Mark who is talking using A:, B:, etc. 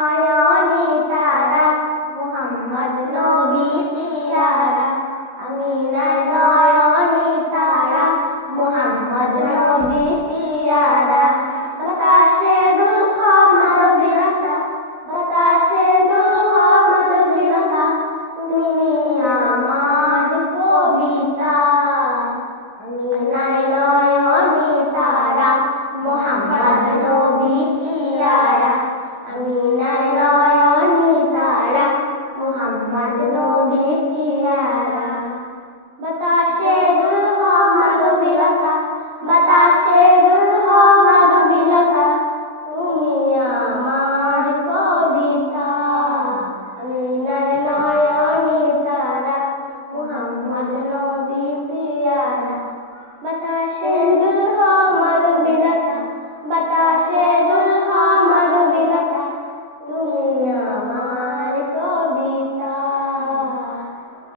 A: নয়নে তারা মোহাম্মদ নবী পিয়ারা। মোহাম্মদ নবীর কিয়ারা বাতাসে দুলহ মাধবীলতা বাতাসে দুলহ মাধবীলতা তুমি আমার কবিতা। লীলার নয়নি তারা, মোহাম্মদ নবী পিয়ারা। বাতাস